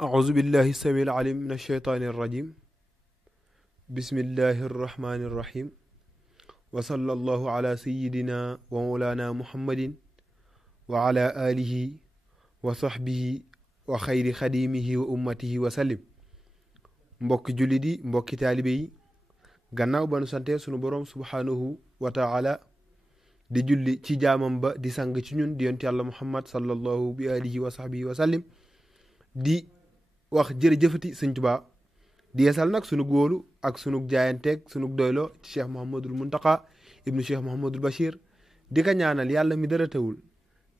أعوذ بالله السميع العليم من الشيطان الرجيم بسم الله الرحمن الرحيم وصلى الله على سيدنا ومولانا محمد وعلى آله وصحبه وخير خديمه وأمته وسلم mbokki jullit yi mbokki taalibe yi gannaaw ba nu sante sunu boroom subhaanahu wa taala di julli ci jaamam ba di sang ci ñun di yonent yàlla muhammad sallallahu bi alihi wa sahbihi wa sallim di wax jërëjëfati sëñ Tuubaa di yeesal nag sunu góolu ak sunu jaayanteeg sunu doyloo ci cheikh Mouhamadul Muntaqa ibnu cheikh Mouhamadul Bachir di ko ñaanal yàlla mi dara tawul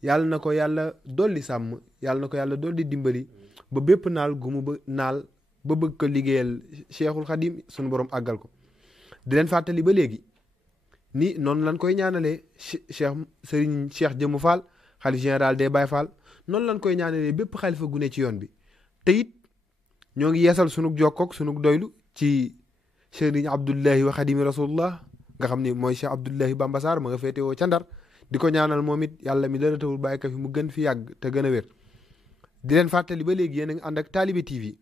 yàlla na ko yàlla dolli sàmm yàlla na ko yàlla dolli dimbali ba bépp naal gu mu naal ba bëgg ko liggéeyal cheikhul xadim sunu borom àggal ko di leen fàttali ba léegi ni noonu lañ koy ñaanalee cheikh Serigne Cheikh Jëmu Fall xalif général des Baye Fall noonu lañ koy ñaanalee bépp xalifa gu ne ci yoon bi te it ñoo ngi yeesal sunug jokkoog sunug doylu ci Serigne Abdullahi wa xadimi rasulullah nga xam ni mooy Cheikh Abdullahi Bamba Sarr ma nga féetewoo ca Ndar di ko ñaanal moom it yàlla mi dara tawul bàyyi ko fi mu gën fi yàgg te gën a wér di leen fàttali ba léegi yéen a ngi ànd ak Talibé TV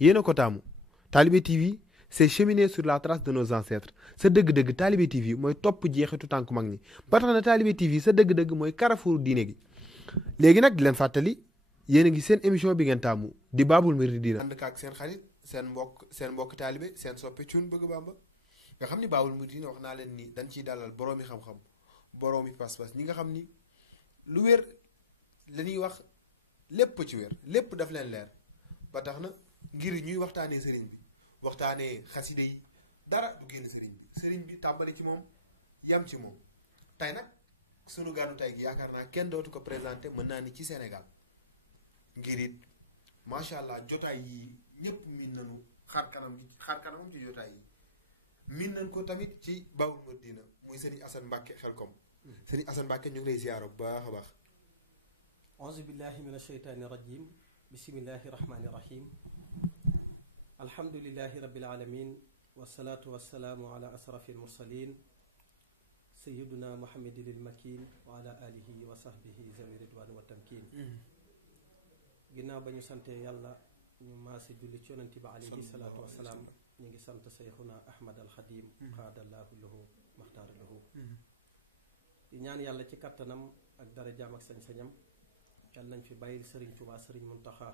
yéen a ko taamu Talibé TV c'est cheminer sur la trace de nos ancêtres sa dëgg-dëgg Talibé TV mooy topp jeexitu tànku mag ñi ba tax na Talibé TV sa dëgg-dëgg mooy carrefour diine gi léegi nag di leen fàttali yéen a ngi seen émission bi ngeen taamu di Baabul Muridiina ànd ak seen xarit seen mbokk taalibe seen soppe Cuun bëgg Bàmba nga xam ni Baabul Muridiina wax naa leen ni dañ ciy dalal boroomi xam-xam boroomi pas-pas ñi nga xam ni lu wér la ñuy wax lépp ci wér lépp daf leen leer ba tax na ngir ñuy waxtaanee sëriñ bi waxtaanee xaside yi dara du génn sëriñ bi tàmbali ci moom yam ci moom tey nag sunu gàddu tey gi yaakaar naa kenn dootu ko présenté mën naa ni ci Sénégal ngir it macha allah jotaay yi ñëpp miin nañu xar kanamam ci jotaay yi miin nañ ko tamit ci Baabul Muridiina muy sëriñ Assane Mbacke Xelkom sëriñ Assane Mbacke ñu ngi lay ziyaara bu baax a baax auzu billahi min asheytaani rajim bismillahi rahmaani rahim alhamdulilahi rabbil alamin wasalaatu wasalaamu ala asrafi almursalin sayiduna muhammadin ilmakin wa ala alihi wa sahbihi zawi ridwan wa tamkin ginnaaw ba ñu sante yàlla ñu maase julli ci yonent bi alayhi salaatu wasalaam ñu ngi sant seyxuna ahmad alxadim xaadallahu lahu maxtaara lahu di ñaan yàlla ci kattanam ak darajaam ak sañ-sañam yàlla nañ fi bàyyil sëriñ Tuubaa sëriñ Muntaxa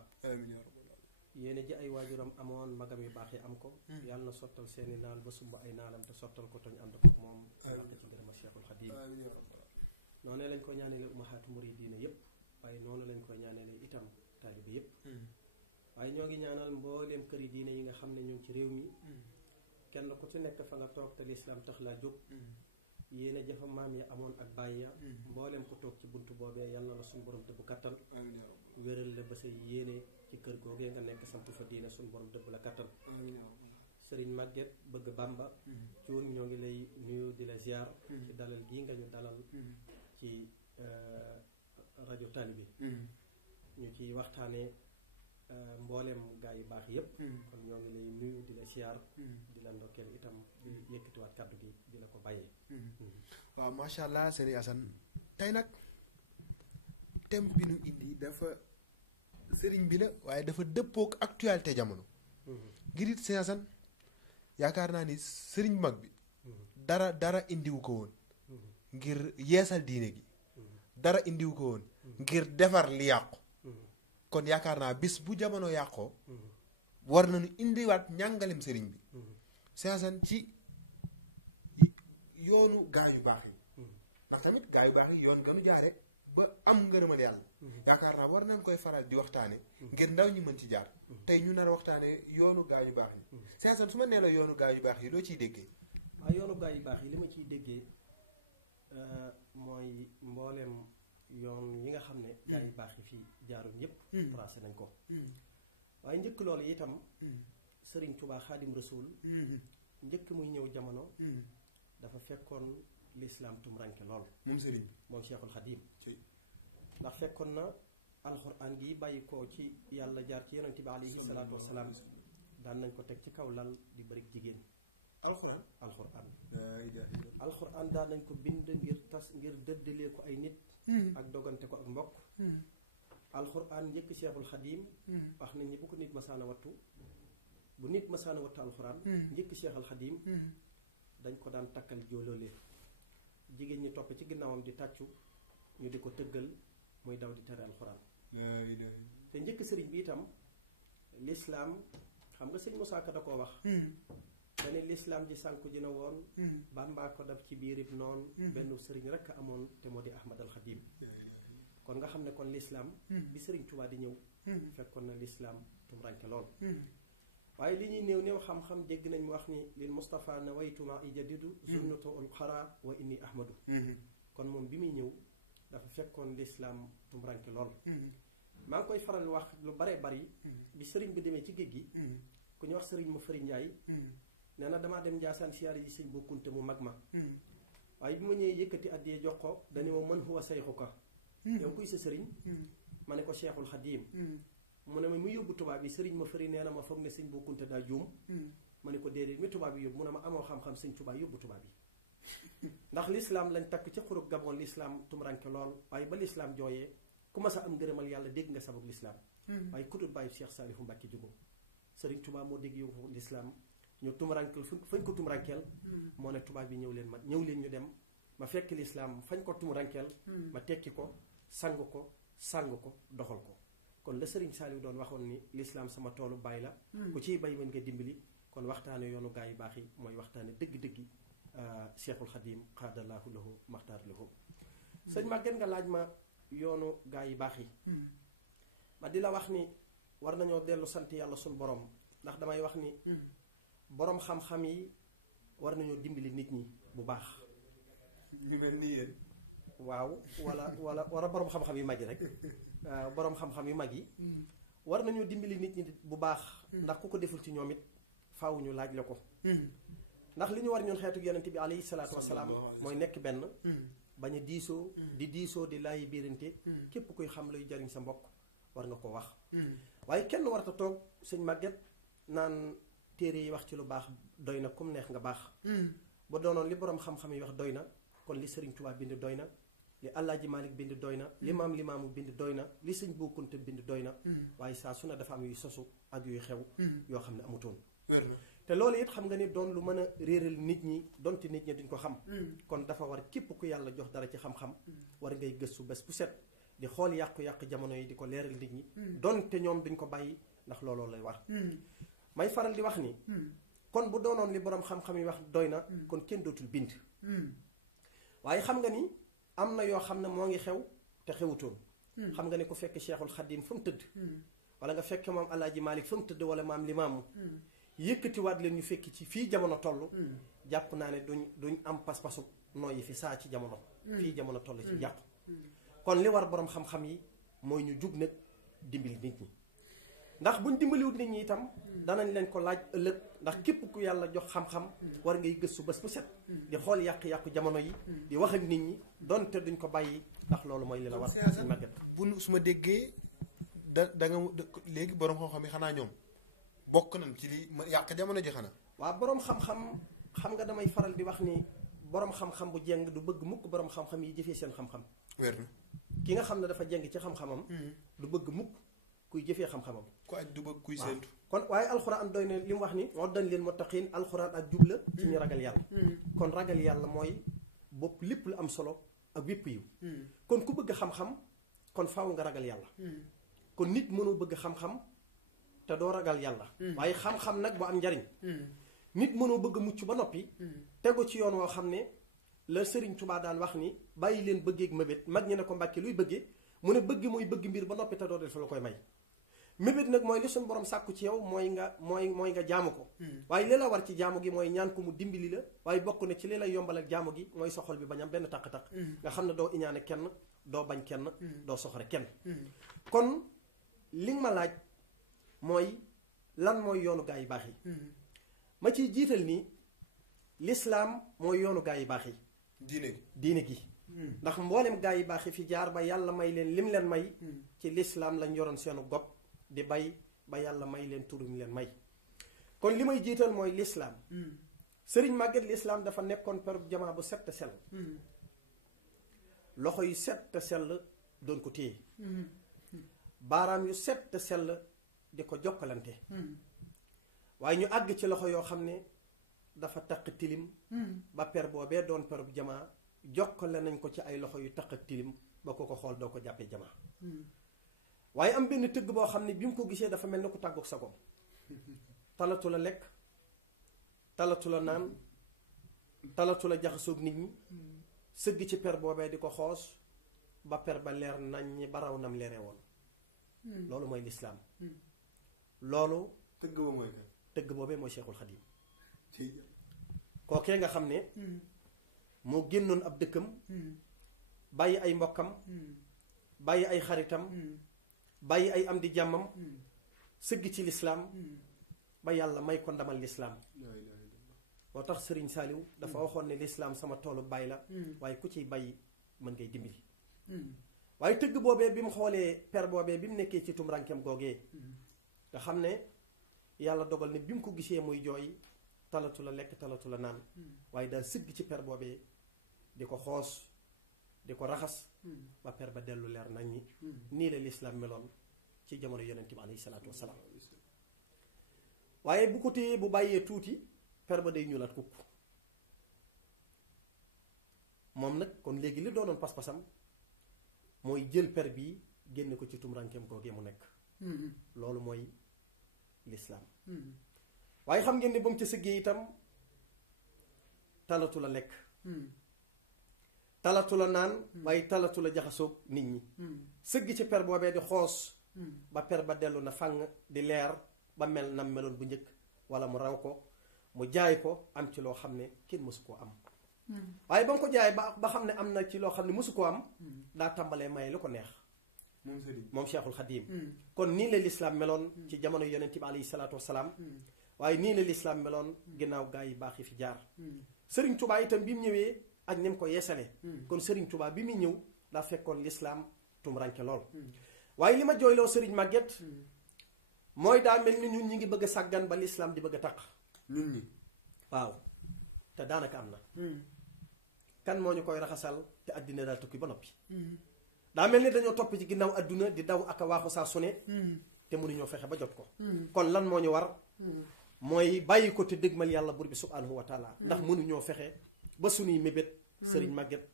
yéene ji ay waajuram amoon magam yu baax yi am ko yàlla na sottal seeni naal ba sumb ay naalam te sottal ko toñ ànd ko moom waxte ci ngërëma cheikhul xadim noonu lañ ko ñaanale umahaatu muridiina yépp waaye noonu lañ ko ñaanale itam taalibe yépp waaye ñoo ngi ñaanal mbooleem këri diine yi nga xam ne ñu ngi ci réew mi kenn ku ci nekk fa nga toog te lislaam tax laa jóg yéene jëfa maam ya amoon ak bàyyi ya mbooleem ku toog ci buntu boobee yàlla na suñu borom dëbb kattan wéral la ba sa yéene ci kër googee nga nekk samp fa diine suñu borom dëbb la kattan sëriñ Maguette bëgg Bàmba Cuun ñoo ngi lay nuyu di la ziar ci dalal gii nga ñu dalal ci rajo Talibé ñu ci waxtaanee mbooleem gaa yu baax yépp kon ñoo ngi lay nuyu di la ziar di la ndokkeel itam di yëkkatiwaat kàddu gi di la ko bàyyee waaw macha allah sëriñ Assane tey nag thème bi nu indi dafa sëriñ bi la waaye dafa dëppook actualité jamono ngir it sëriñ Assane yaakaar naa ni sëriñ bu mag bi dara indiwu ko woon ngir yeesal diine gi dara indiwu ko woon ngir defar li yàqu kon yaakaar naa bis bu jamono yàqoo war nañu indiwaat njàngalem sëriñ bi sëriñ Assane ci yoonu gaa yu baax yi ndax tamit gaa yu baax yi yoon gënu jaare ba am ngërëmal yàlla yaakaar naa war nañ koy faral di waxtaane ngir ndaw ñi mën ci jaar tey ñu nar a waxtaane yoonu gaa yu baax yi sëriñ Assane su ma nee la yoonu gaa yu baax yi loo ciy déggee waaw yoonu gaa yu baax yi li ma ciy déggee mooy mbooleem yoon yi nga xam ne gaa yu baax yi fii jaaruñ yépp tracé nañ ko waaye njëkk loolu itam sëriñ Tuubaa xaadim rasuul njëkk muy ñëw jamono dafa fekkoon lislaam tumranke lool moom sëriñ moom cheikhul xadim ndax fekkoon na alxuraan gi bàyyi ko ci yàlla jaar ci yonente bi alayhi salaatu wasalaam daan nañ ko teg ci kaw lal di bëri jigéen alxuraan daan nañ ko bind ngir dëddalee ko ay nit ak dogante ko ak mbokk alxuraan njëkk Cheikhul Xadim wax nañ ni bu ko nit masaana wattu bu nit masaana wattu alxuraan njëkk Cheikhul Xadim dañ ko daan takkal jóolóole jigéen ñi topp ci ginnaawam di tàccu ñu di ko tëggal muy daw di tere alxuraan te njëkk sëriñ bi itam lislaam xam nga sëñ Musaa Ka da koo wax dane lislaam ji sànku ji na woon Bàmbaa ko daf ci biirib noonu benn sëriñ rekk amoon te moo di Ahmad al Xadim kon nga xam ne kon lislaam bi sëriñ Tuubaa di ñëw fekkoon na lislaam tumranke lool waaye li ñuy néew néew xam-xam dégg nañ mu wax ni lil Mustafa na waytuma ijadidu sunnatu ul xara wa inni ahmadu kon moom bi muy ñëw dafa fekkoon lislaam tumranke lool maa ngi koy faral wax lu bare bari bi sëriñ bi demee ci géej gi ku ñu wax sëriñ ma fëri Njaay nee na damaa dem Njaasaan siyaare ji sëñ bokkunte mu mag ma waaye bi ma ñëwee yëkkati addiyee jox ko dañu ma mën huwa sayxuka yow kuy sa sëriñ ma ne ko Cheikhul Xadim mu ne ma mu yóbbu tubaab bi sëriñ ma fëri nee na ma foog ne sëñ bokkunte daa juum ma ne ko déedéet mi tubaab bi yóbbu mu ne ma amoo xam-xam sëñ tubaab yóbbu tubaab yi ndax lislaam lañ takk ci xurub Gabon lislaam tumranke lool waaye ba lislaam jooyee ku ma sa am ngërëmal yàlla dégg nga sabab lislaam waaye kutut bàyyi Cheikh Saalihu Mbàkke jugo sëriñ tubaab moo dégg yow lislaam ñu tumurankeel fañ ko tumurankeel moo ne tubaab bi ñëw leen ñu dem ma fekk lislaam fañ ko tumurankeel ma tekki ko sang ko doxal ko kon la sëriñ Saaliw doon waxoon ni lislaam sama toolu baay la ku ciy bay mën nga dimbali kon waxtaane yoonu gaa yu baax yi mooy waxtaane dëgg-dëggi Cheikhul Xadim xaadalaahu lahu maxtaar lahu sëñ Maguette nga laaj ma yoonu gaa yu baax yi ma di la wax ni war nañoo dellu sant yàlla suñu borom ndax damay wax ni borom xam-xam yi war nañoo dimbali nit ñi bu baax. ñu mel ni yéen. waaw wala borom xam-xam yu mag yi rek borom xam-xam yu mag yi. war nañoo dimbali nit ñi bu baax. ndax ku ko deful ci ñoom it faaw ñu laaj la ko. ndax li ñu war ñun xeetu yonent bi alayhi salaatu wa salaam mooy nekk benn. bañ a diisoo. di diisoo di laayi biirante. képp kuy xam luy jariñ sa mbokk war nga ko wax. waaye kenn warta toog sëñ Maguette naan. téere yi wax ci lu baax doy na kum neex nga baax ba doonoon li borom xam-xam yi wax doy na kon li sëriñ Tuubaa bind doy na li Alaaji Maalik bind doy na li maam Limaamu bind doy na li sëñ Bou Kounta bind doy na waaye saa su ne dafa am yuy sosu ak yuy xew yoo xam ne amutoon te loolu it xam nga ni doon lu mën a réeral nit ñi donte nit ñi duñ ko xam kon dafa war képp ku yàlla jox dara ci xam-xam war ngay gëstu bés bu set di xool yàqu-yàqu jamono yi di ko leeral nit ñi donte ñoom duñ ko bàyyi ndax looloo lay war may faral di wax ni kon bu doonoon li borom xam-xam yi wax doy na kon kenn dootul bind waaye xam nga ni am na yoo xam ne moo ngi xew te xewutoon xam nga ni ku fekk Cheikhul Xadim fa mu tëdd wala nga fekk moom Alaaji Maalik fa mu tëdd wala maam Limaamu yëkkatiwaat leen ñu fekk ci fii jamono toll jàpp naa ne duñ am pas-pasu nooyi fi saa ci jamono fii jamono toll ci jàpp kon li war borom xam-xam yi mooy ñu jug nag dimbali nit ñi ndax buñ dimbaliwut nit ñi itam danañ leen ko laaj ëllëg ndax képp ku yàlla jox xam-xam war ngay gëstu bés bu set di xool yàq-yàqu jamono yi di wax ak nit ñi donte duñ ko bàyyi ndax loolu mooy li la war suñ màgget bu su ma déggee da nga léegi borom xam-xam yi xanaa ñoom bokk nañ ci li yàq jamono ji xanaa waaw borom xam-xam xam nga damay faral di wax ni borom xam-xam bu jeng du bëgg mukk borom xam-xam yi jëfee seen xam-xam wér na ki nga xam ne dafa jeng ci xam-xamam du bëgg mukk kuy jëfee xam-xamam ku aj du bëgg kuy séentu kon waaye alxuraan doy na li mu wax ni uddan lil muttaqiin alxuraan ak jubla ci ñu ragal yàlla kon ragal yàlla mooy bopp lépp lu am solo ak wépp yiw kon ku bëgg xam-xam kon faaw nga ragal yàlla kon nit mënoo bëgg xam-xam te doo ragal yàlla waaye xam-xam nag bu am njariñ nit mënoo bëgg mucc ba noppi tegu ci yoon woo xam ne la Sëriñ Tuubaa daan wax ni bàyyi leen bëggeeg mébét mag ñi ne ko Mbàkke luy bëggee mu ne bëgg mooy bëgg mbir ba noppi te doo def la koy may mébét nag mooy li suñu borom sàkku ci yow mooy nga jaamu ko waaye li la war ci jaamu gi mooy ñaan ko mu dimbali la waaye bokk na ci li lay yombal ak jaamu gi mooy sa xol bi bañ am benn taq-taq nga xam ne doo iñaane kenn doo bañ kenn doo soxore kenn kon li nga ma laaj mooy lan mooy yoonu gaa yi baax yi ma ciy jiital ni lislaam mooy yoonu gaa yi baax yi diine gi ndax mboolem gaa yi baax yi fi jaar ba yàlla may leen lim leen may ci lislaam lañ yoroon seenu gopp di bay ba yàlla may leen turuñ leen may kon li may jiital mooy lislaam sëriñ Maguette lislaam dafa nekkoon perub jamaa bu set te sell loxo yu set te sell doon ko téye baaraam yu set te sell di ko jokkalante waaye ñu àgg ci loxo yoo xam ne dafa taq tilim ba per boobee doon perub jamaa jokkale nañ ko ci ay loxo yu taq ak tilim ba ko xool doo ko jàppee jamaa waaye am benn tëgg boo xam ne bi mu ko gisee dafa mel ni ku tàggoog sagoom talatu la lekk talatu la naan talatu la jaxasoog nit ñi sëgg ci per boobee di ko xoos ba per ba leer nañ ba raw nam leeree woon loolu mooy lislaam loolu tëgg boobee mooy Cheikhul Khadim kookee nga xam ne moo génnoon ab dëkkam bàyyi ay mbokkam bàyyi ay xaritam bàyyi ay am di jàmmam sëgg ci lislaam ba yàlla may ko ndamal lislaam moo tax Sëriñ Saaliw dafa waxoon ne lislaam sama toolu bay la waaye ku ciy bay mën ngay dimbali waaye tëgg boobee bi mu xoolee per boobee bi mu nekkee ci tumrankem googee nga xam ne yàlla dogal ne bi mu ko gisee muy jooy talatu la lekk talatu la naan waaye daal sëgg ci per boobee di ko xoos di ko raxas ba per ba dellu leer nañ ñi nii la lislaam meloon ci jamono yonent bi alayhi salaatu wasalaam waaye bu ko téyee bu bàyyee tuuti per ba day ñuulaat kukk moom nag kon léegi li doonoon pas-pasam mooy jël per bii génne ko ci tumrankeem googee mu nekk loolu mooy lislaam waaye xam ngeen ne ba mu ca sëggee itam talatu la lekk talatu la naan waaye talatu la jaxasoog nit ñi sëgg ci per boobee di xoos ba per ba dellu na fàng di leer ba mel nam meloon bu njëkk wala mu raw ko mu jaay ko am ci loo xam ne kenn mësu koo am waaye ba nga ko jaay ba xam ne am na ci loo xam ne mësu koo am daa tàmbalee maye lu ko neex moom Cheikhul Khadim kon nii la lislaam meloon ci jamono yonent bi alayhi salaatu wasalaam waaye nii la lislaam meloon ginnaaw gaa yi baax yi fi jaar Sëriñ Tuubaa itam bi mu ñëwee ak ni mu ko yeesale kon Sëriñ Tuubaa bi muy ñëw daa fekkoon lislaam tumranke lool waaye li ma jooyloo Sëriñ Màgget mooy daa mel ni ñun ñi ngi bëgg a sàggan ba lislaam di bëgg a taq ñun ñi waaw te daanaka am na kan moo ñu koy raxasal te àddina daal tukki ba noppi daa mel ni dañoo topp ci ginnaaw àdduna di daw ak a waaxu saa su ne te mënuñoo fexe ba jot ko kon lan moo ñu war mooy bàyyi ko te dëgmal yàlla buur bi subhaanahu wa taala ndax mënuñoo fexe ba suñuy mébét Sëriñ Màgget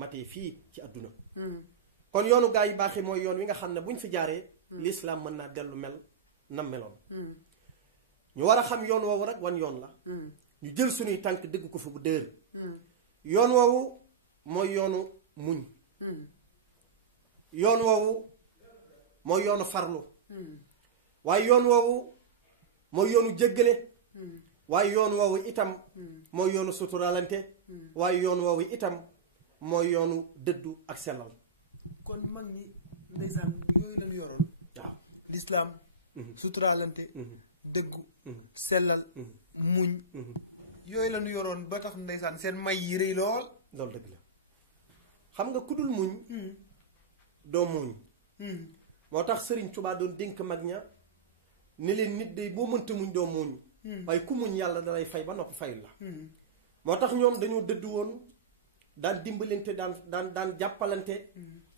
matee fii ci àdduna kon yoonu gaa yi baaxee mooy yoon wi nga xam ne buñ fi jaaree lislaam mën naa dellu mel nam meloon ñu war a xam yoon woowu rek wan yoon la ñu jël suñuy tànk dëgg ko fi bu dër yoon woowu mooy yoonu muñ yoon woowu mooy yoonu farlu waaye yoon woowu mooy yoonu jéggale waaye yoon woowu itam mooy yoonu suturaalante waaye yoon woowu itam mooy yoonu dëddu ak sellal kon mag ñi ndeysaan yooyu lañu yoroon waaw lislaam suturaalante dëggu sellal muñ yooyu lañu yoroon ba tax ndeysaan seen may yi rëy lool loolu dëgg la xam nga ku dul muñ doo muñ moo tax Sëriñ Tuubaa doon dénk mag ña ni leen nit day boo mënta muñ doo muñ waaye ku muñ yàlla dalay fay ba noppi fayul la moo tax ñoom dañoo dëdd woon daan dimbalante daan jàppalante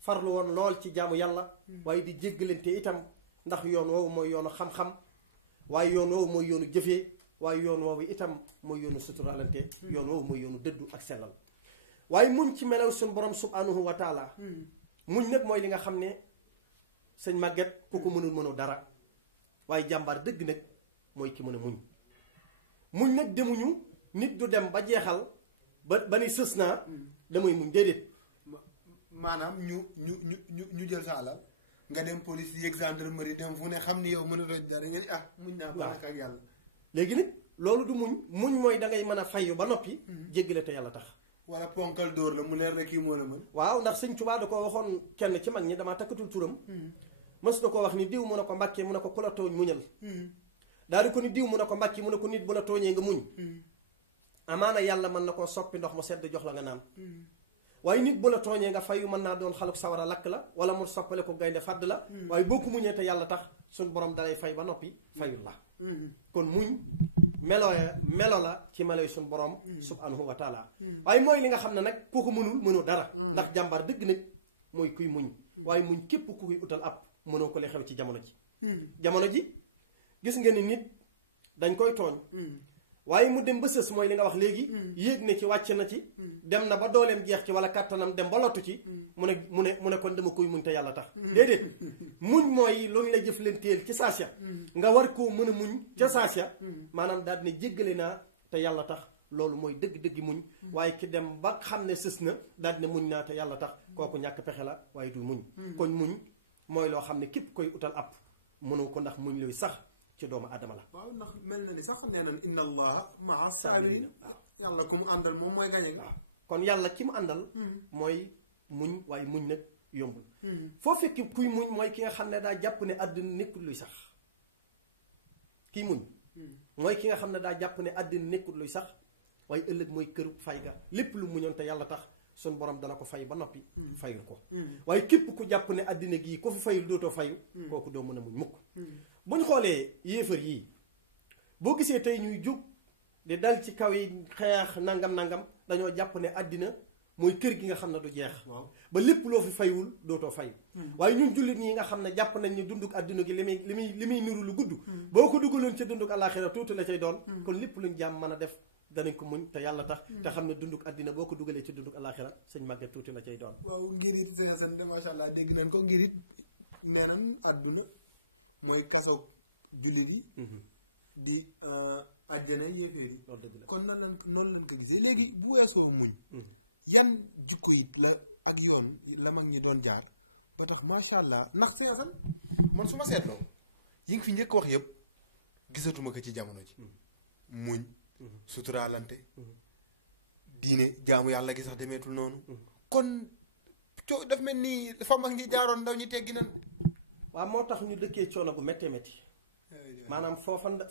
farlu woon lool ci jaamu yàlla waaye di jéggalante itam ndax yoon woowu mooy yoonu xam-xam waaye yoon woowu mooy yoonu jëfee waaye yoon woowu itam mooy yoonu suturaalante yoon woowu mooy yoonu dëddu ak sellal waaye muñ ci melaw suñ borom subhanahu wa taala muñ nag mooy li nga xam ne sëñ Màgget ku ko mënul dara waaye jàmbaar dëgg nag mooy ki mën a muñ nag demuñu nit du dem ba jeexal ba ni sës naa damay muñ déedéet maanaam ñu jël sa alal nga dem police yeeg gendarmerie dem fu ne xam ni yow mën a doj dara nga ni muñ naa ba ak yàlla léegi nag loolu du muñ mooy dangay mën a fayu ba noppi jéggale te yàlla tax wala ponkal dóor la mu leer na kii moo la mën waaw ndax Sëñ Tuubaa da ko waxoon kenn ci mag ñi damaa takkatul turam mës da ko wax ni diw mu ne ko Mbàkke mu ne ko ku la tooñ muñal daal di ko ni diw mu ne ko Mbàkke mu ne ko nit bu la tooñee nga muñ amaana yàlla mën na koo soppi ndox mu sedd jox la nga naan waaye nit bu la tooñee nga fayu mën naa doon xaluk sawara lakk la wala mu soppale ko gaynde fàdd la waaye boo ko muñee te yàlla tax suñ borom dalay fay ba noppi fayul la kon muñ melo la ci melo yi suñ borom subhanahu wa taala waaye mooy li nga xam ne nag koo ko mënoo dara ndax jàmbaar dëgg nag mooy kuy muñ waaye muñ képp ku koy utal ab mënoo ko li xew ci jamono ji jamono ji gis nga ni nit dañ koy tooñ waaye mu dem ba sës mooy li nga wax léegi yéeg na ci wàcc na ci dem na ba dooleem jeex ci wala kàttanam dem ba lottu ci mu ne kon dama koy muñ te yàlla tax déedéet muñ mooy lu ñu la jëflanteel ci saasya nga war koo mën a muñ ca saasya maanaam daal ne jéggale naa te yàlla tax loolu mooy dëgg-dëggi muñ waaye ki dem ba xam ne sës na daal ne muñ naa te yàlla tax kooku ñàkk pexe la waaye du muñ kon muñ mooy loo xam ne képp koy utal app mënoo ko ndax muñ luy sax ci doomu adama la waaw ndax mel na ni sax nee nañ inna allaha maa saabiriin waaw yàlla ku mu àndal moom mooy gañe waaw kon yàlla ki mu àndal mooy muñ waaye muñ nag yombul foo fekk kuy muñ mooy ki nga xam ne daa jàpp ne àddina nekkul luy sax kii muñ mooy ki nga xam ne daa jàpp ne àddina nekkul luy sax waaye ëllëg mooy këru fay ga lépp lu muñoon te yàlla tax sun borom dana ko fay ba noppi fayul ko waaye képp ku jàpp ne àddina gii ko fi fayul dootoo fayu kooku doo mën a muñ mukk bu ñu xoolee yéefar yii boo gisee tey ñuy jóg di dal ci kaw yi xeex nangam dañoo jàpp ne àddina mooy kër gi nga xam ne du jeex ba lépp loo fi faywul dootoo fayu waaye ñun jullit ñi nga xam ne jàpp nañ ni dunduk àddina gi li muy niru lu gudd boo ko dugaloon ca dunduk àllaaxira tuuti la cay doon kon lépp luñ jàmm mën a def danañ ko muñ te yàlla tax te xam ne dunduk àddina boo ko dugalee ci dunduk àllaaxira sëñ màgget tuuti la cay doon waaw ngir it seen macha allah dégg nañ ko ngir it nee nañ àdduna mooy kasoog jullit yi di àjjana yéeféer yi loolu dëgg la kon noonu lañ ko gisee léegi bu weesoo muñ yan jukko it la ak yoon la mag ñi doon jaar ba tax macha allah ndax seexan man su ma seetloo yi nga fi njëkk wax yëpp gisatuma ko ci jamono ji muñ suturaalante diine jaamu yàlla gi sax demeetul noonu kon daf mel ni fa mag ñi jaaroon ndaw ñi teggi nan waaw moo tax ñu dëkkee coono bu méttee métti maanaam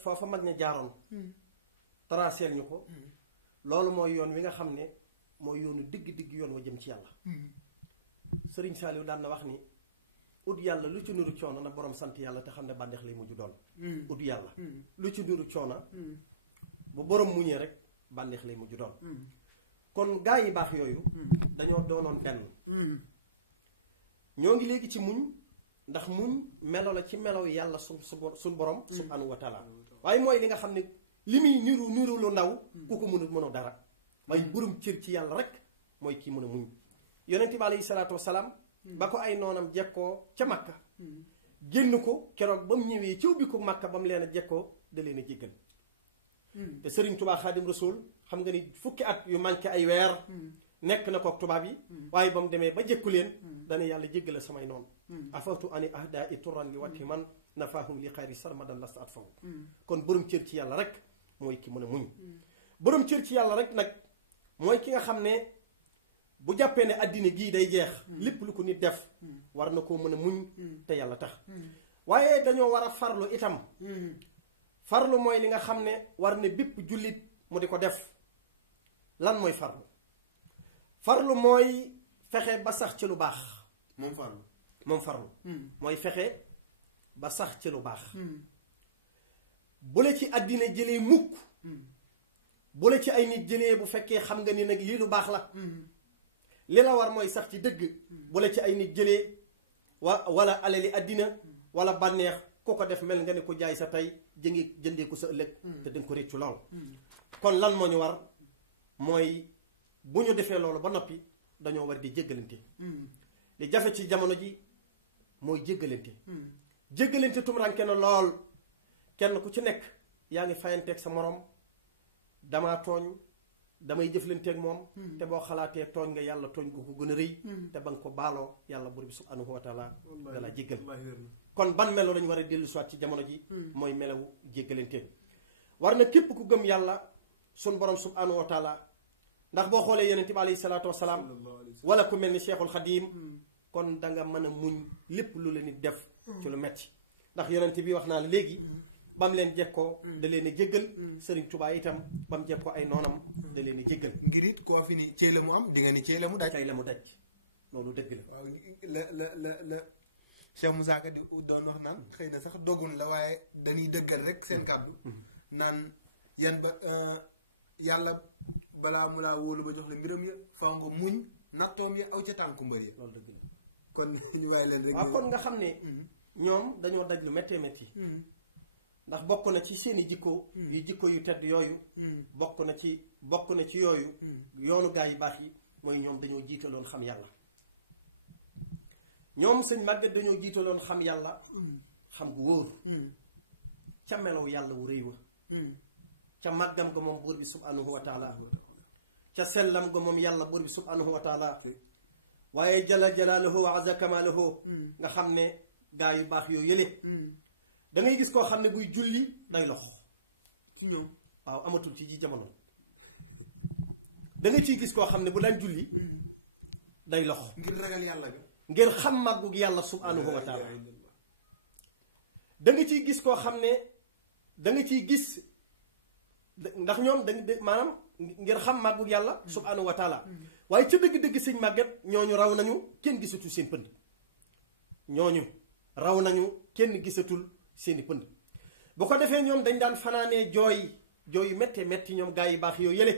foofa mag ña jaaroon traceel ñu ko loolu mooy yoon wi nga xam ne mooy yoonu digg yoon wa jëm ci yàlla Sëriñ Saaliw daan na wax ni ut yàlla lu ci nuru coono na borom sant yàlla te xam ne bànneex lay mujj doon ut yàlla lu ci nuru coono bu borom muñee rek bànneex lay mujj doon kon gaa yi baax yooyu dañoo doonoon benn ñoo ngi léegi ci muñ ndax muñ melo la ci melo yàlla suñ borom subhanahu wa taala waaye mooy li nga xam ne li muy niru lu ndaw ku ko mënul dara waaye borom cër ci yàlla rek mooy kii mën a muñ yonent bi alayhi salaatu wasalaam ba ko ay noonam jekkoo ca makka génn ko keroog ba mu ñëwee ci ubbi ko makka ba mu leen a jekkoo da leen a jéggal te Sëriñ Tuubaa Xaadim Rasuul xam nga ni fukki at yu manqué ay weer nekk na kook tubaab yi waaye ba mu demee ba jekku leen dana yàlla jéggale samay noonu afawtu ani ahda i turan li watti man nafaahum li xayri sarmadan lasta at faw kon borom cër ci yàlla rek mooy ki mën a muñ borom cër ci yàlla rek nag mooy ki nga xam ne bu jàppee ne àddina gii day jeex lépp lu ko nit def war na koo mën a muñ te yàlla tax waaye dañoo war a farlu itam farlu mooy li nga xam ne war ne bépp jullit mu di ko def lan mooy farlu mooy fexe ba sax ci lu baax moom farlu mooy fexe ba sax ci lu baax bu la ci àddina jëlee mukk bu la ci ay nit jëlee bu fekkee xam nga ni nag lii lu baax la li la war mooy sax ci dëgg bu la ci ay nit jëlee wala alali àddina wala bànneex ku ko def mel nga ne ko jaay sa tey jëndee ko sa ëllëg te danga ko réccu lool kon lan moo ñu war mooy bu ñu defee loolu ba noppi dañoo war di jéggalante li jafe ci jamono ji mooy jéggalante tumuraanke na lool kenn ku ci nekk yaa ngi fayanteeg sa morom damaa tooñ damay jëflanteeg moom te boo xalaatee tooñ nga yàlla tooñ ko gën a rëy te ba nga ko baaloo yàlla buur bi subhanahu wa taala da la jéggal kon ban melo lañu war a dellu soit ci jamono ji mooy melewu jéggalante war na képp ku gëm yàlla sun borom subhanahu wa taala ndax boo xoolee yonent bi alayhi salaatu wasalaam wala ku mel ni Cheikhul Xadim kon danga mën a muñ lépp lu la nit def ci lu metti ndax yonent bi wax naa la léegi ba mu leen jekkoo da leen a jéggal Sëriñ Tuubaa itam ba mu jekkoo ay noonam da leen a jéggal ngir it koo fi ni cey la mu am di nga ni cey la mu daj loolu dëgg la waaw la Cheikh Moussa Ka di doon wax naan xëy na sax dogun la waaye dañuy dëggal rek seen kàddu naan yan ba yàlla balaa mu laa wóolu ba jox la mbiram ya faa nga muñ nattoom ya aw ca tànku mbër ya loolu dëgg la kon ñu waaye leen rek waaw kon nga xam ne ñoom dañoo daj lu méttee métti ndax bokk na ci seeni jikko yu jikko yu tedd yooyu bokk na ci yooyu yoonu gaa yu baax yi mooy ñoom dañoo jiitaloon xam yàlla ñoom sëñ Maguette dañoo jiitaloon xam yàlla xam gu wóor ca melow yàlla wu rëy wa ca màggam ga moom buur bi subhanahu wa taala ca sellam ga moom yàlla buur bi subhanahu wa taala waaye jalla jalaaluhu wa azza kamaaluhu nga xam ne gaa yu baax yooyu yële da ngay gis koo xam ne buy julli day lox ci ñoom waaw amatul ci ji jamono da nga ciy gis koo xam ne bu daan julli day lox ngir ragal yàlla ga ngir xam màggug yàlla subhanahu wa taala da nga ciy gis koo xam ne da nga ciy gis ndax ñoom maanaam ngir xam màggug yàlla subhanahu wa taala waaye ca dëgg-dëgg sëñ Maguette ñooñu raw nañu kenn gisatul seen pënd ñooñu raw nañu kenn gisatul seeni pënd bu ko defee ñoom dañ daan fanaanee jooy yu méttee métti ñoom gaa yi baax yooyu yële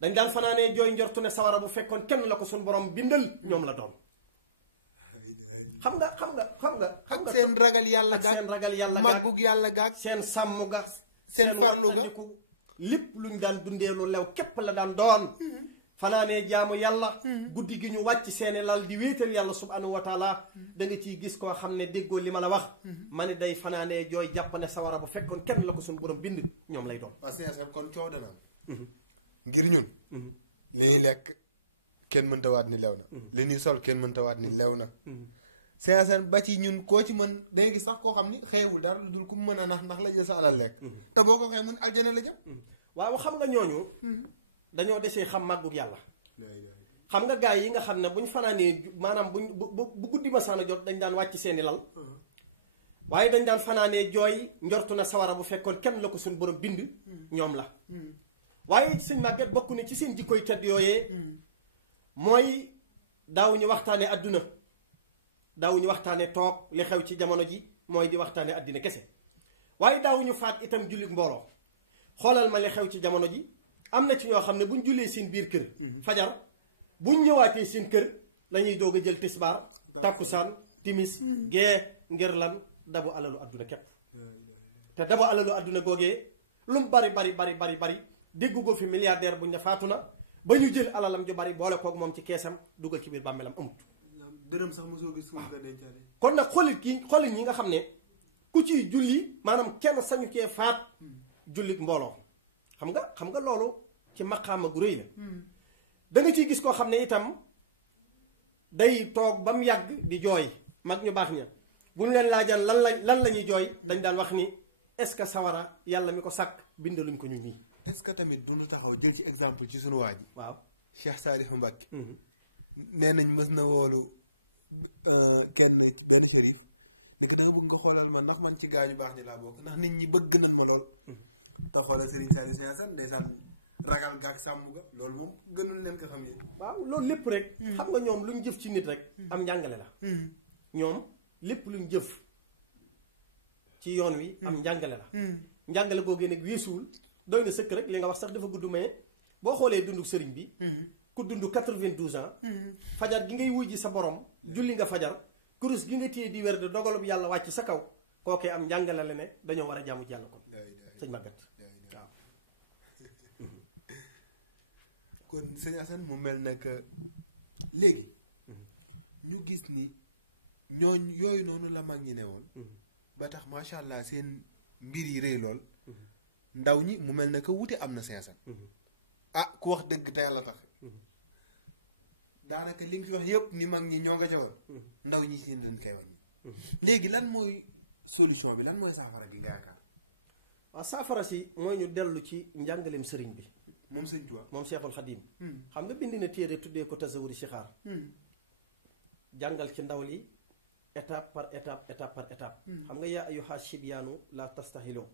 dañ daan fanaanee jooy njortu ne sawara bu fekkoon kenn la ko suñ borom bindal ñoom la doon xam nga seen ragal yàlla gaag seen ragal yàlla gaag màggug yàlla gaag seen sàmm ga seen farlu ga wattandiku lépp luñ daan dundee lu lew képp la daan doon fanaanee jaamu yàlla guddi gi ñu wàcc seeni lal di wéetal yàlla subhanahu wa taala da nga ciy gis koo xam ne déggoo li ma la wax ma ne day fanaanee jooy jàpp ne sawara bu fekkoon kenn la ko suñu borom bind ñoom lay doon parce que kon coow dana ngir ñun li ñuy lekk kenn mënta waat ni lew na li ñuy sol kenn mënta waat ni lew na sincère ba ci ñun koo ci mën day gis sax koo xam ni xeewul dara lu dul ku mën a nax ndax la jël sa alal lekk te boo ko xëy mun aljana la jëm waaw xam nga ñooñu dañoo desee xam màggug yàlla xam nga gaay yi nga xam ne buñ fanaanee maanaam bu guddi masaana jot dañ daan wàcc seeni lal waaye dañ daan fanaanee jooy njortu na sawara bu fekkoon kenn la ko suñ borom bind ñoom la waaye sëñ Maguette bokk ne ci seen jikkoy tedd yooyee mooy daawuñu waxtaane adduna daawuñu waxtaane toog li xew ci jamono ji mooy di waxtaane addina kese waaye daawuñu faat itam jullit mbooloo xoolal ma li xew ci jamono ji am na ci ñoo xam ne buñ jullee seen biir kër fajar buñ ñëwaatee seen kër lañuy doog a jël tisbaar takkusaan timis gee ngir lan dabu alalu adduna képp te dabu alalu adduna googee lu mu bari déggu ko fi milliardaire buñ ne faatu na ba ñu jël alalam ju bari boole koog moom ci keesam dugal ci biir bàmmeelam amut dërëm sax mosoo gis fu mu ko dencaale kon nag xolit ñi nga xam ne ku ciy julli maanaam kenn sañu cee faat jullit mbooloo xam nga loolu ci maqaama gu rëy la da nga ciy gis koo xam ne itam day toog ba mu yàgg di jooy mag ñu baax ña bu ñu leen laajaan lan la ñuy jooy dañ daan wax ni est-ce que sawara yàlla mi ko sàkk bindaluñ ko ñun ñii est-ce que tamit bu ñu taxaw jël ci exemple ci sunu waa ji waaw Cheikh Salif Mbacké nee nañ mës na woolu benn shérif nekk da nga bëgg nga xoolal ma ndax man ci gaa yu baax ni laa bokk ndax nit ñi bëgg nañ ma lool te xoolal Serigne Saliou Niassane ndeysaan ragal gaak sàmm ga loolu moom gënul leen ko xam yéen waaw loolu lépp rek xam nga ñoom lu ñu jëf ci nit rek am njàngale la ñoom lépp lu ñu jëf ci yoon wi am njàngale la njàngale googee nag weesuwul doy na sëkk rek li nga wax sax dafa gudd mais boo xoolee dundu sëriñ bi ku dund 92 ans fajar gi ngay wuy ji sa borom julli nga fajar kurus gi nga téye di wér de dogalub yàlla wàcc sa kaw kookee am njàngale la ne dañoo war a jaamu ci yàlla kon sëñ Maguette waaw kon sëñ Assane mu mel ne que léegi ñu gis ni ñooñ yooyu noonu la mag ñi ne woon ba tax macha allah seen mbir yi rëy lool ndaw ñi mu mel ne que wuute am na sëñ Assane ah ku wax dëgg te yàlla tax daanaka li nga fi wax yëpp ni mag ñi ñoo nga ca woon ndaw ñi si dañ koy wax léegi lan mooy solution bi lan mooy saafara gi nga yaakaar waaw saafara si mooy ñu dellu ci njàngaleem sëriñ bi moom sëñ Tuubaa moom Cheikhul Khadim xam nga bind na téere tuddee ko tasawuri sixaar jàngal ci ndaw li étape par étape xam nga yaa ayyuha shibyaanu la tastahiloo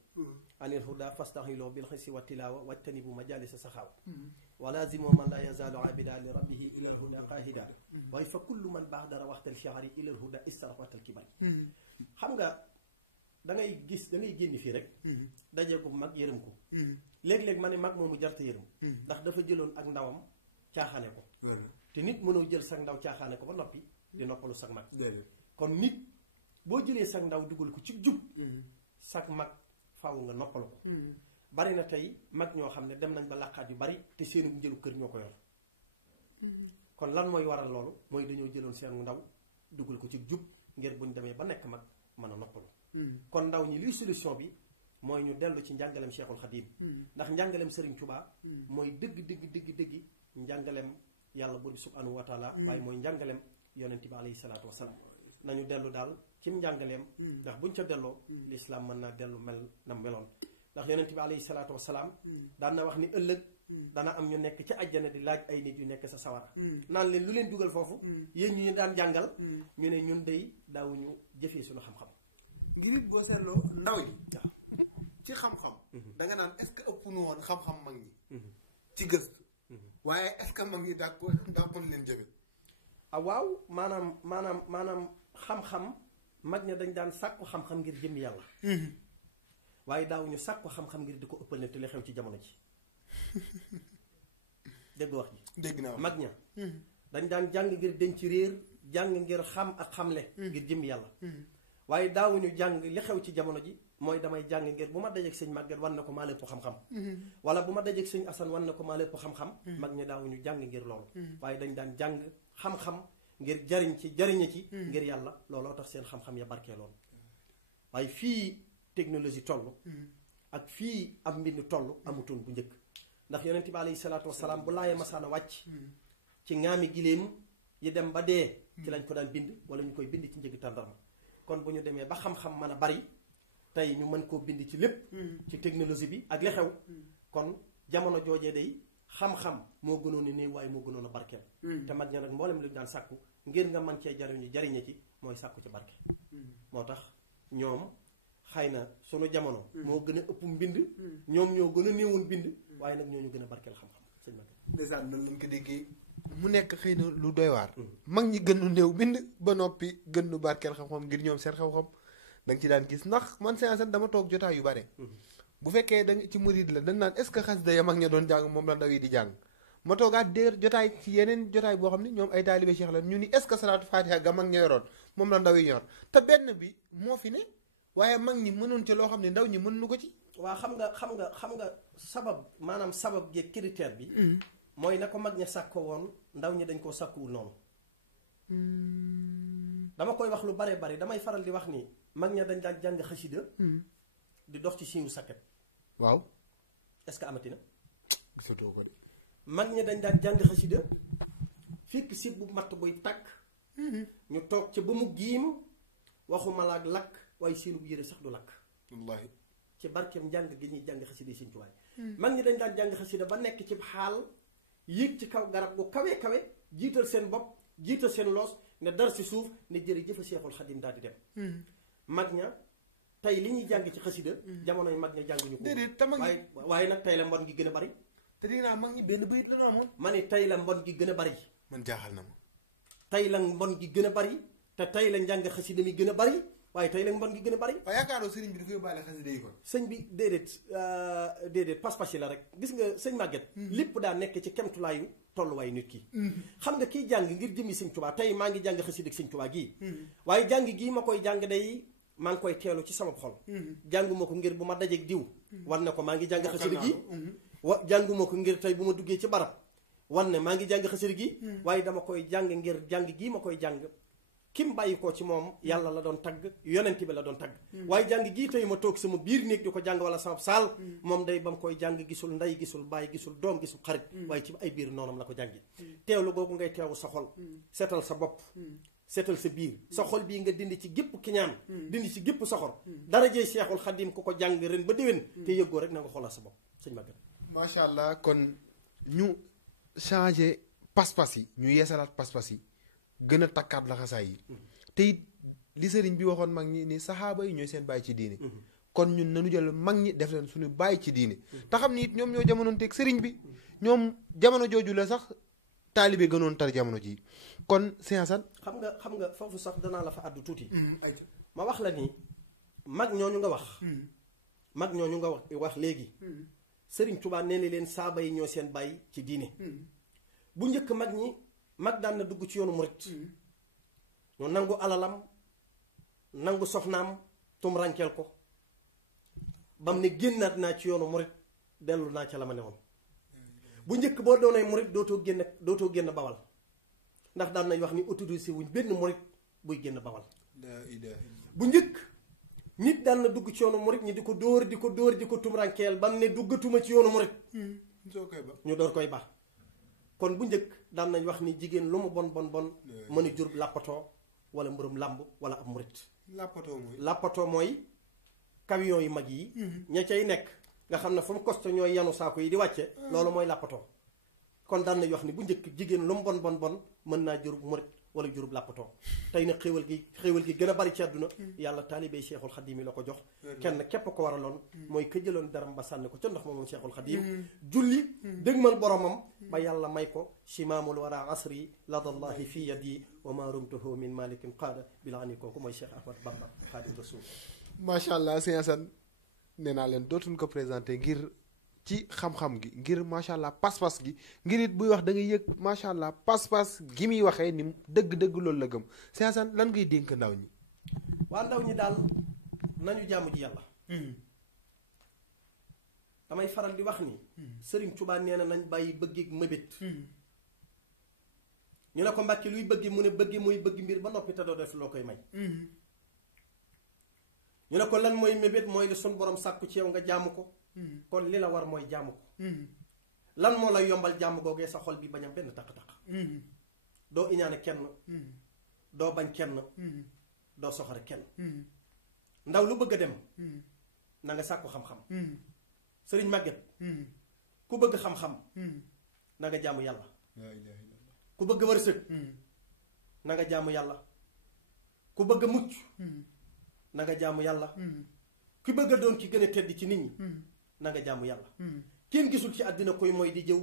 anil huda fastahiloo bil xisi wa tilaawa wajtanibu majalisa saxaawa wa laazimo man la yazaalu abida li rabbihi ila al huda qaahida waaye fa kullu man baadara waxtal shihari ila al huda istarafatal kibari xam nga da ngay génn fii rek dajee ko mag yërëm ko léeg-léeg ma ne mag moomu jarta yërëm ndax dafa jëloon ak ndawam caaxaane ko te nit mënoo jël sag ndaw caaxaane ko ba noppi di noppalu sag mag kon nit boo jëlee sag ndaw dugal ko ci jub sag mag faaw nga noppalu ko bari na tey mag ñoo xam ne dem nañ ba làqaat yu bari te seenu njëlu kër ñoo ko yor kon lan mooy waral loolu mooy dañoo jëloon seen ndaw dugal ko ci jub ngir buñ demee ba nekk mag mën a noppalu kon ndaw ñi liy solution bi mooy ñu dellu ci njàngaleem Cheikhul Khadim ndax njàngaleem Serigne Touba mooy dëgg njàngaleem yàlla buur bi subhanahu wa taala waaye mooy njàngaleem yonent bi alayhi salaatu wasalaam nañu dellu daal ci njàngaleem ndax buñ ca delloo lislaam mën naa dellu mel na meloon ndax yonent bi alayhi salaatu wasalaam daan na wax ni ëllëg dana am ñu nekk ci àjjana di laaj ay nit yu nekk sa sawara naan leen lu leen dugal foofu yéen ñu daan jàngal ñu ne ñun day daawuñu jëfee suñu xam-xam ngir it boo seetloo ndaw yi ci xam-xam danga naan est-ce que ëpp nu woon xam-xam mag ñi ci gëstu waaye est-ce que mag ñi dàqul leen jëfe waaw maanaam xam-xam mag ña dañ daan sàkku xam-xam ngir jëm yàlla waaye daawuñu sàkku xam-xam ngir di ko ëppal ne te li xew ci jamono ji dégg wax ji dégg naa mag ña dañ daan jàng ngir denc réer jàng ngir xam ak xamle ngir jëm yàlla waaye daawuñu jàng li xew ci jamono ji mooy damay jàng ngir bu ma dajeeg sëñ Màgget wan na ko maa lépp xam-xam wala bu ma dajeeg sëñ Asan wan na ko maa lépp xam-xam mag ña daawuñu jàng ngir loolu waaye dañ daan jàng xam-xam ngir jariñe ci ngir yàlla looloo tax seen xam-xam ya barkee loolu waaye fii technologie toll ak fii am mbind toll amutoon bu njëkk ndax yonent bi alayhi salaatu wasalaam bu laayee masaana wàcc ci ŋaami giléem yi dem ba dee ci lañ ko daan bind wala ñu koy bind ci njëgi tàndarma kon bu ñu demee ba xam-xam mën a bari tey ñu mën koo bind ci lépp ci technologie bi ak li xew kon jamono joojee day xam-xam moo gënoon a néew waaye moo gënoon a barkeel te mag ña nag mboolem lu ñu daan sàkku ngir nga mën cee jariñe ci mooy sàkku ci barke moo tax ñoom xëy na sunu jamono moo gën a ëpp mbind ñoom ñoo gën a néewoon bind waaye nag ñoo ñu gën a barkeel xam-xam sëñ Maguette ndeysaan noonu lañ ko déggee mu nekk xëy na lu doy waar mag ñi gën nu néew bind ba noppi gën nu barkeel xam-xam ngir ñoom seen xam-xam da nga ci daan gis ndax man seen dama toog jotaay yu bare bu fekkee da nga ci murid la dañ naan est-ce que xasida ya mag ña doon jàng moom la ndaw yi di jàng ma toogaat déer jotaay ci yeneen jotaay boo xam ne ñoom ay taalibe Cheikh la ñu ni est-ce que salaatu fatiha ga mag ña yoroon moom la ndaw yi ñor te benn bi moo fi ne waaye mag ñi mënoon ci loo xam ne ndaw ñi mën nu ko ci waa xam nga sabab maanaam sabab gi critère bi mooy na ko mag ña sàkko woon ndaw ñi dañ koo sàkkuwul noonu dama koy wax lu bare bari damay faral di wax ni mag ña dañ daan jàng xasida di dox ci siiwu sakket waaw est-ce que amati na gisatoo ko de mag ña dañ daan jàng xasida fekk sit bu matt buy tàkk ñu toog ca ba mu giim waxuma la ak lakk waaye seenu bu yére sax du lakk wallaahi ci barkeem njàng gi ñuy jàng xasida yi Sëñ Tuubaa mag ñi dañ daan jàng xasida ba nekk ci xaal yéeg ci kaw garab gu kawe kawe jiital seen bopp jiital seen loos ne dara si suuf ne jërëjëf Seexul Xadim daal di dem mag ña tey li ñuy jàng ci xasida jamonoy mag ña jànguñu ko déedéet te mag ñi waaye nag tey la mbon gi gën a bari te dégg naa mag ñi benn bayit la noonu ma ne tey la mbon gi gën a bari man jaaxal na ma tey la mbon gi gën a bari te tey la njàng xasida mi gën a bari waaye tey la mbon gi gën a bari waaye yaakaaroo sëriñ bi di ko yóbbaale xasida yi kon sëñ bi déedéet pas-pas yi la rek gis nga sëñ Maguette lépp daa nekk ci kemtulaayu tolluwaayu nit ki xam nga kiy jàng ngir jëmmi Sëñ Tuubaa tey maa ngi jàng xasida ak Sëñ Tuubaa gii waaye jàng gii ma koy jàng day maa ngi koy teelu ci sama xol jànguma ko ngir bu ma dajeeg diw war na ko maa ngi jàng xasida gi jànguma ko ngir tey bu ma duggee ci barab war ne maa ngi jàng xasida gi waaye dama koy jàng ngir jàng gii ma koy jàng kim bàyyi ko ci moom yàlla la doon tagg yonent bi la doon tagg waaye jàng gii tey ma toog sama biir néeg di ko jàng wala sama saal moom day ba mu koy jàng gisul ndey gisul bàyyi gisul doom gisul xarit waaye ci ay biir noonam la ko jàngi teewlu googu ngay teewu sa xol seetal sa bopp seetal sa biir sa xol bii nga dindi ci gépp kiñaan dindi ci gépp soxor darajee Seexul Xadim ku ko jàng ren ba déwén te yëggoo rek na nga xoolal sa bopp sëñ Maguette macha allah kon ñu changé pas-pas yi ñu yeesalaat pas-pas yi gën a takkaat la xasaay yi te it li sëriñ bi waxoon mag ñi ni saxaaba yi ñooy seen bàyyi ci diine kon ñun nañu jël mag ñi def leen suñu bàyyi ci diine te xam ni it ñoom ñoo jamonoonteeg sëriñ bi ñoom jamono jooju la sax taalibe gënoon tar jamono ji kon séansan xam nga foofu sax danaa la fa àddu tuuti ma wax la ni mag ñooñu nga wax léegi sëriñ Tuubaa nee na leen saaba yi ñoo seen bàyyi ci diine bu njëkk mag daan na dugg ci yoonu murit ñu nangu alalam nangu soxnaam tumurankeel ko bam ne génnaat naa ci yoonu murit dellu naa ca la ma ne woon bu njëkk boo doonee murit dootoo génn bawal ndax daan nañ wax ni autorisé wuñ benn murit buy génn bawal bu njëkk nit daan na dugg ci yoonu murit ñi di ko dóor di ko tumurankeel bam ne duggatuma ci yoonu murit ñu door koy ba kon bu njëkk daan nañ wax ni jigéen lu mu bon mën a jur làppatoo wala mbërëm làmb wala ab murit làppatoo mooy camion yu mag yi ña cay nekk nga xam ne fu mu koste ñooy yanu saako yi di wàcce loolu mooy làppatoo kon daan nañ wax ni bu njëkk jigéen lu mu bon mën naa jurub murit wala jurub làppatoo tey nag xéewal gi gën a bari ci àdduna yàlla taalibey Cheikhul Khadim yi la ko jox kenn képp ko waraloon mooy ka jëloon daram ba sànni ko ca ndox moom Cheikhul Khadim julli dëgmal boromam ba yàlla may ko shimaamul wara asri ladallahi fi yadi wa ma rumtuhu min malikin qaada bila ani kooku mooy Cheikh Ahmad Bamba Khadim Rasoul macha allah sëñ Assane nee naa leen dootuñ ko présenté ngir ci xam-xam gi ngir macha allah pas-pas gi ngir it buy wax da ngay yëg macha allah pas-pas gi muy waxee ni dëgg-dëgg loolu la gëm sëñ Assane lan ngay dénk ndaw ñi. waa ndaw ñi daal nañu jaamu ji yàlla. damay faral di wax ni. Serigne Touba nee na nañ bàyyi bëggeeg mëbét. ñu ne ko Mbàkke luy bëgg mu ne bëgg mooy bëgg mbir ba noppi te doo def loo koy may. ñu ne ko lan mooy mébét mooy li sun borom sàkku ci yow nga jaamu ko. kon li la war mooy jaamu ko. lan moo lay yombal jaamu googee sa xol bi bañ a benn taq-taq. doo iñaane kenn. doo bañ kenn. doo soxore kenn. ndaw lu bëgg a dem. na nga sàkku xam-xam. sëriñ màgget. ku bëgg xam-xam. na nga jaamu yàlla. ku bëgg wërsëg. na nga jaamu yàlla. ku bëgg mucc. na nga jaamu yàlla. ki bëgg a doon ki gën a tedd ci nit ñi. na nga jaamu yàlla. kenn gisul ci àddina koy mooy di jëw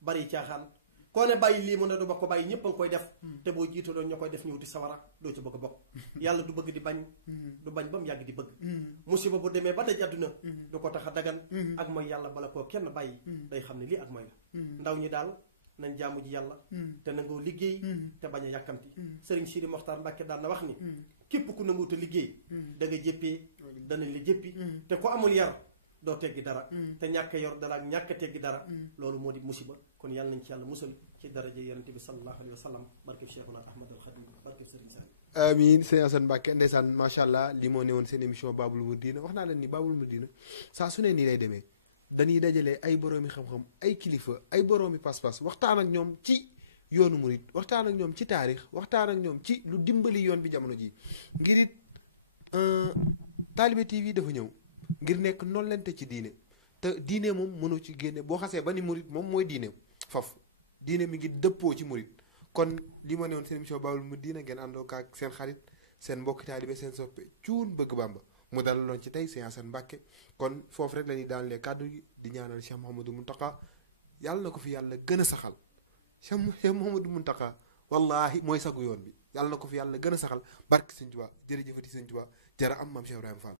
bari caaxaan koo ne bàyyi lii mu ne du ba ko bàyyi ñëpp a ngi koy def. te boo jiitoo doon ñoo koy def ñëw di sawara doo ci bëgg a bokk. yàlla du bëgg di bañ. du bañ ba mu yàgg di bëgg. musiba bu demee ba daj àdduna. du ko tax a dagan. ak mooy yàlla bala koo kenn bàyyi. day xam ne lii ak mooy la. ndaw ñi daal nañ jaamu ji yàlla. te nangoo liggéey. te bañ a yàkkamti. Sëriñ Sidi Moxtaar Mbàkke daan na wax ni. képp ku nanguwut a liggéey. da nga jëppee danañ la jëppi. te ku amul yar doo teggi dara. te ñàkk yor dara ak ñàkk teggi dara. loolu moo di musiba kon yàlla nañ ci yàlla musal ci daraja yonent bi sallallahu alayhi wa sallam barke Cheikhuna Ahmadul Khadim barke Sëriñ Sall. amiin sëñ Assane Mbacke ndeysaan macha allah li moo ne woon seen émission Babul Mouridina wax naa leen ni Babul Mouridina saa su ne nii lay demee dañuy dajale ay boroomi xam-xam ay kilifa ay boroomi pas-pas waxtaan ak ñoom ci yoonu murid waxtaan ak ñoom ci taarix waxtaan ak ñoom ci lu dimbali yoon bi jamono ji ngir it Talibé TV dafa ñëw ngir nekk nollente ci diine te diine moom mënoo ci génne boo xasee ba ni murid moom mooy diine faf diine mi ngi dëppoo ci murid kon li ma ne woon seen émission Babul Mouridina ngeen àndoo ak seen xarit seen mbokki taalibe seen soppe cuun bëgg Bàmba mu dalaloon ci tey sëñ Assane Mbacke kon foofu rek la ñuy daanlee kàddu gi di ñaanal Cheikh Mouhamadou Mountakha yàlla na ko fi yàlla gën a saxal Cheikh Mouhamadou Mountakha wallahi mooy sagu yoon bi yàlla na ko fi yàlla gën a saxal barke Sëñ Tuubaa jërëjëfati Sëñ Tuubaa jara am maam Cheikh Ibrahima Fall